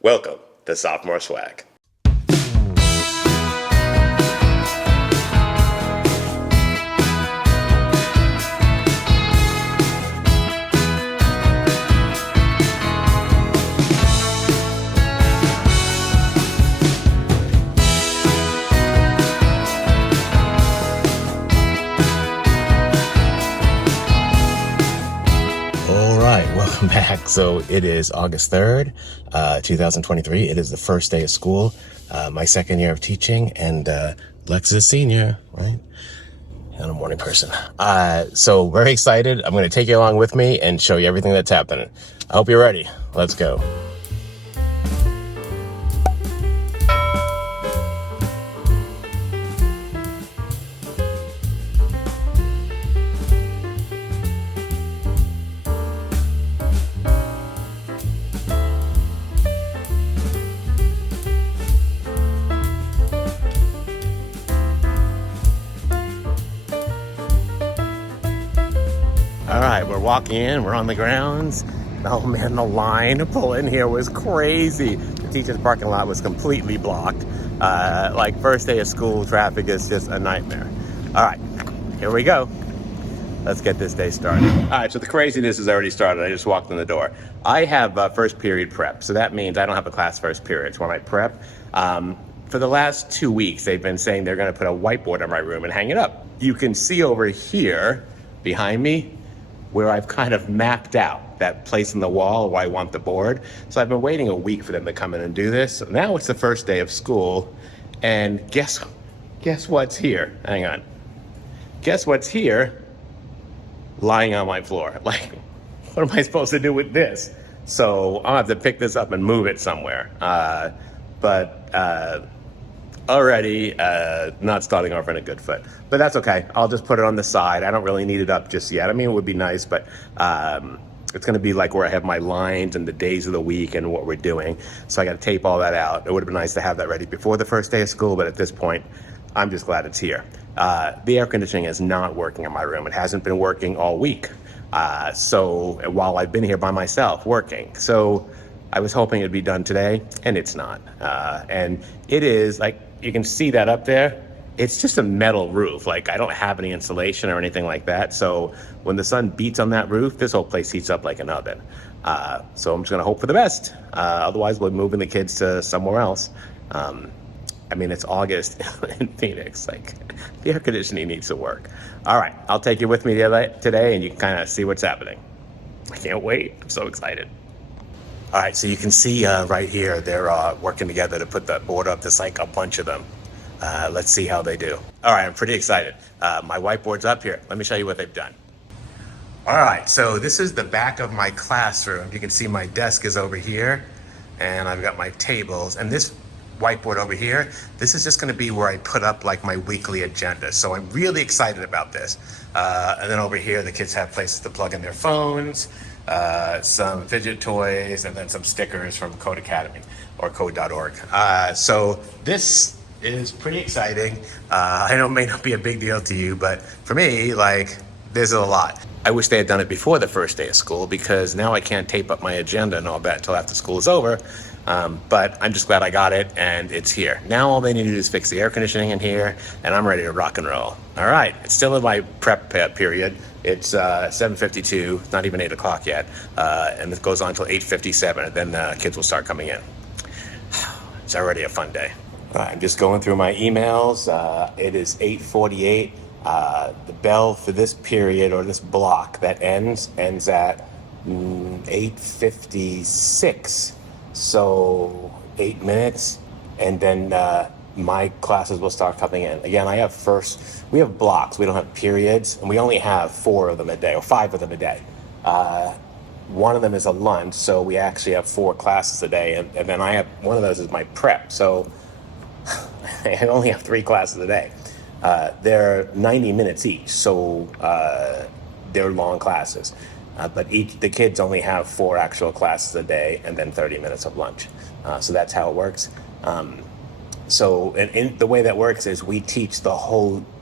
Welcome to Sophomore Swag. Welcome back. So it is August 3rd, 2023. It is the first day of school, my second year of teaching, and Lex is a senior, right? I'm a morning person. So very excited. I'm going to take you along with me and show you everything that's happening. I hope you're ready. Let's go. All right, we're walking in, we're on the grounds. Oh man, the line to pull in here was crazy. The teacher's parking lot was completely blocked. Like first day of school, traffic is just a nightmare. All right, here we go. Let's get this day started. All right, so the craziness has already started. I just walked in the door. I have first period prep, so that means I don't have a class first period. So when I prep, for the last 2 weeks, they've been saying they're gonna put a whiteboard in my room and hang it up. You can see over here, behind me, where I've kind of mapped out that place in the wall where I want the board. So I've been waiting a week for them to come in and do this. So now it's the first day of school, and guess what's here? Hang on. Guess what's here? Lying on my floor. Like, what am I supposed to do with this? So I'll have to pick this up and move it somewhere. Already not starting off on a good foot, but that's okay. I'll just put it on the side. I don't really need it up just yet. I mean, it would be nice, but it's going to be like where I have my lines and the days of the week and what we're doing. So I got to tape all that out. It would have been nice to have that ready before the first day of school, but at this point, I'm just glad it's here. The air conditioning is not working in my room. It hasn't been working all week. So while I've been here by myself working, so I was hoping it'd be done today, and it's not. And it is like, you can see that up there. It's just a metal roof. Like, I don't have any insulation or anything like that. So when the sun beats on that roof, this whole place heats up like an oven. So I'm just gonna hope for the best. Otherwise, we're moving the kids to somewhere else. I mean, it's August in Phoenix. Like, the air conditioning needs to work. All right, I'll take you with me today, and you can kind of see what's happening. I can't wait. I'm so excited. All right, so you can see right here, they're working together to put the board up. There's like a bunch of them. Let's see how they do. All right, I'm pretty excited. My whiteboard's up here. Let me show you what they've done. All right, so this is the back of my classroom. You can see my desk is over here, and I've got my tables. And this whiteboard over here, this is just gonna be where I put up like my weekly agenda. So I'm really excited about this. And then over here, the kids have places to plug in their phones, some fidget toys, and then some stickers from Code Academy or code.org. So this is pretty exciting. I know it may not be a big deal to you, but for me, like, there's a lot. I wish they had done it before the first day of school, because now I can't tape up my agenda and all that until after school is over. But I'm just glad I got it, and it's here. Now all they need to do is fix the air conditioning in here, and I'm ready to rock and roll. All right, it's still in my prep period. It's 7:52, not even 8 o'clock yet, and it goes on until 8:57, and then the kids will start coming in. It's already a fun day. I'm just going through my emails. It is 8:48. The bell for this period, or this block that ends at 8:56. So 8 minutes, and then my classes will start coming in. Again, we have blocks, we don't have periods, and we only have 4 of them a day, or 5 of them a day. One of them is a lunch, so we actually have 4 classes a day, and then I have, one of those is my prep, so I only have 3 classes a day. They're 90 minutes each, so they're long classes. But the kids only have 4 actual classes a day, and then 30 minutes of lunch. So that's how it works. So the way that works is we teach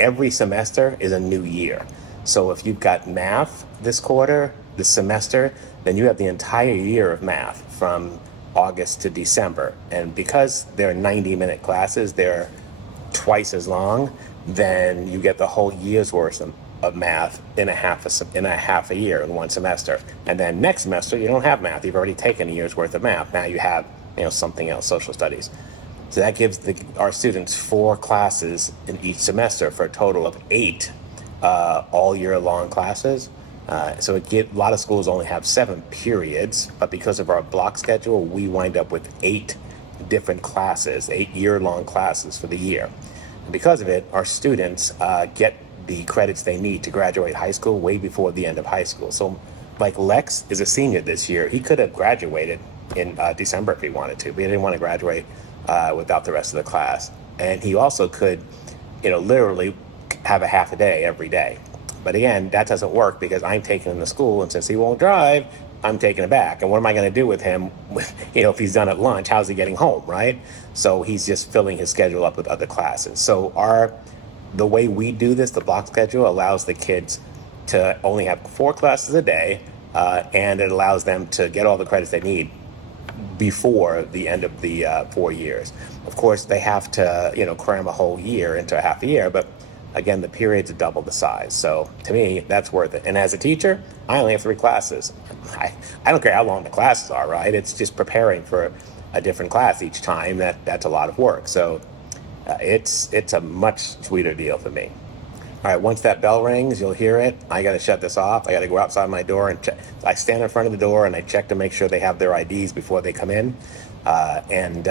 every semester is a new year. So if you've got math this semester, then you have the entire year of math from August to December. And because they're 90-minute classes, they're twice as long, then you get the whole year's worth of math in a half a year in one semester. And then next semester you don't have math. You've already taken a year's worth of math. Now you have something else, social studies. So that gives our students 4 classes in each semester for a total of 8 all year long classes. So a lot of schools only have 7 periods, but because of our block schedule, we wind up with 8 different classes, 8 year-long classes for the year. And because of it, our students get the credits they need to graduate high school way before the end of high school. So like Lex is a senior this year. He could have graduated in December if he wanted to, but he didn't want to graduate without the rest of the class. And he also could, literally have a half a day every day. But again, that doesn't work because I'm taking him to school, and since he won't drive, I'm taking him back. And what am I going to do with him, if he's done at lunch? How's he getting home, right? So he's just filling his schedule up with other classes. So the way we do this, the block schedule, allows the kids to only have 4 classes a day, and it allows them to get all the credits they need before the end of the 4 years. Of course, they have to, cram a whole year into a half a year, but again, the periods are double the size. So to me, that's worth it. And as a teacher, I only have 3 classes. I don't care how long the classes are, right? It's just preparing for a different class each time. That's a lot of work. So it's a much sweeter deal for me. All right, once that bell rings, you'll hear it. I got to shut this off. I got to go outside my door and check. I stand in front of the door and I check to make sure they have their IDs before they come in. And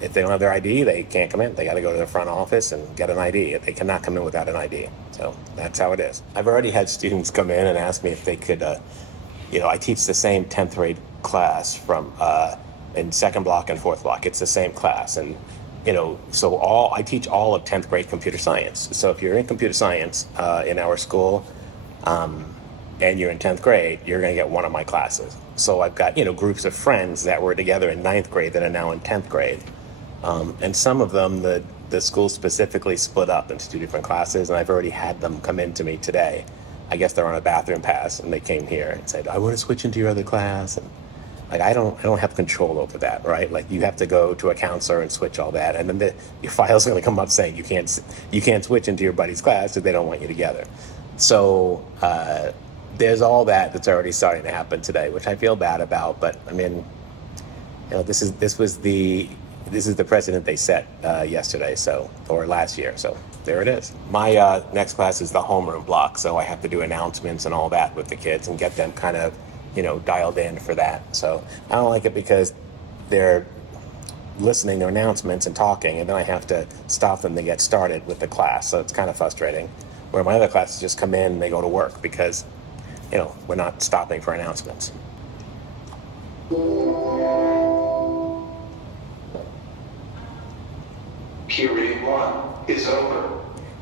if they don't have their ID, they can't come in. They got to go to the front office and get an ID. They cannot come in without an ID. So that's how it is. I've already had students come in and ask me if they could, I teach the same 10th grade class from in second block and fourth block. It's the same class. And so I teach all of 10th grade computer science. So if you're in computer science in our school and you're in 10th grade, you're going to get one of my classes. So I've got, groups of friends that were together in 9th grade that are now in 10th grade. And some of them, the school specifically split up into 2 different classes, and I've already had them come in to me today. I guess they're on a bathroom pass, and they came here and said, I want to switch into your other class. And I don't have control over that, right? Like you have to go to a counselor and switch all that, and then your file's going to come up saying you can't switch into your buddy's class if they don't want you together. So there's all that's already starting to happen today, which I feel bad about. But I mean, this is the precedent they set yesterday, or last year. So there it is. My next class is the homeroom block, so I have to do announcements and all that with the kids and get them kind of dialed in for that. So I don't like it because they're listening to announcements and talking, and then I have to stop them to get started with the class. So it's kind of frustrating. Where my other classes just come in and they go to work because, we're not stopping for announcements. Period 1 is over.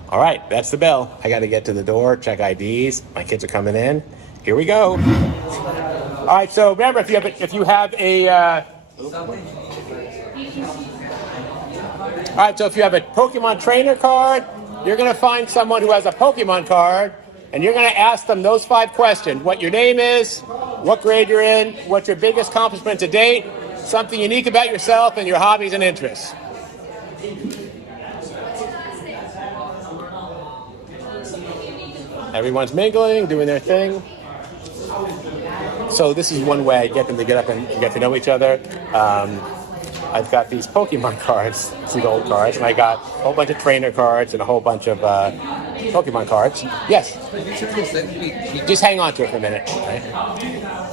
All right, that's the bell. I got to get to the door, check IDs. My kids are coming in. Here we go. All right, so remember, if you have a Pokemon trainer card, you're going to find someone who has a Pokemon card, and you're going to ask them those 5 questions: what your name is, what grade you're in, what's your biggest accomplishment to date, something unique about yourself, and your hobbies and interests. Everyone's mingling, doing their thing. So this is one way I get them to get up and get to know each other. I've got these Pokemon cards, these old cards, and I got a whole bunch of trainer cards and a whole bunch of Pokemon cards. Yes? Just hang on to it for a minute. Right?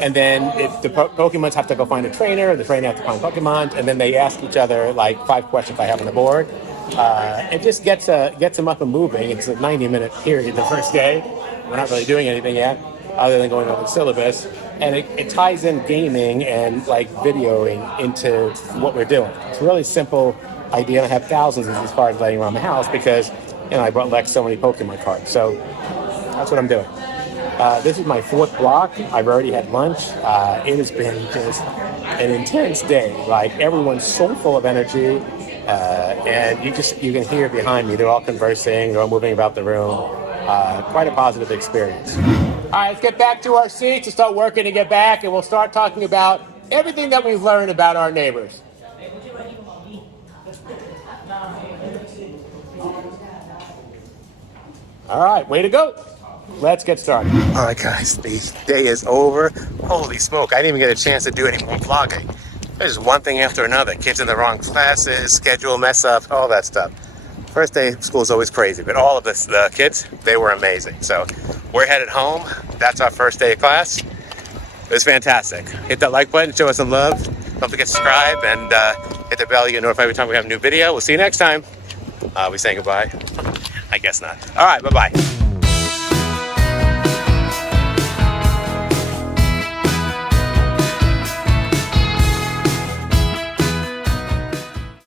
And then if the Pokemons have to go find a trainer, the trainer has to find Pokemon, and then they ask each other like 5 questions I have on the board. It just gets them up and moving. It's a 90-minute period the first day. We're not really doing anything yet other than going over the syllabus. And it ties in gaming and like videoing into what we're doing. It's a really simple idea. I have thousands of these cards laying around the house because I brought Lex so many Pokemon cards. So that's what I'm doing. This is my 4th block. I've already had lunch. It has been just an intense day. Like everyone's so full of energy. And you can hear behind me, they're all conversing, they're all moving about the room. Quite a positive experience. All right, let's get back to our seats and start working to get back, and we'll start talking about everything that we've learned about our neighbors. All right, way to go. Let's get started. All right, guys, the day is over. Holy smoke, I didn't even get a chance to do any more vlogging. There's one thing after another. Kids in the wrong classes, schedule mess up, all that stuff. First day of school is always crazy, but all of the kids, they were amazing. So we're headed home. That's our first day of class. It was fantastic. Hit that like button, show us some love. Don't forget to subscribe and hit the bell. You get notified every time we have a new video. We'll see you next time. We saying goodbye? I guess not. All right, bye-bye.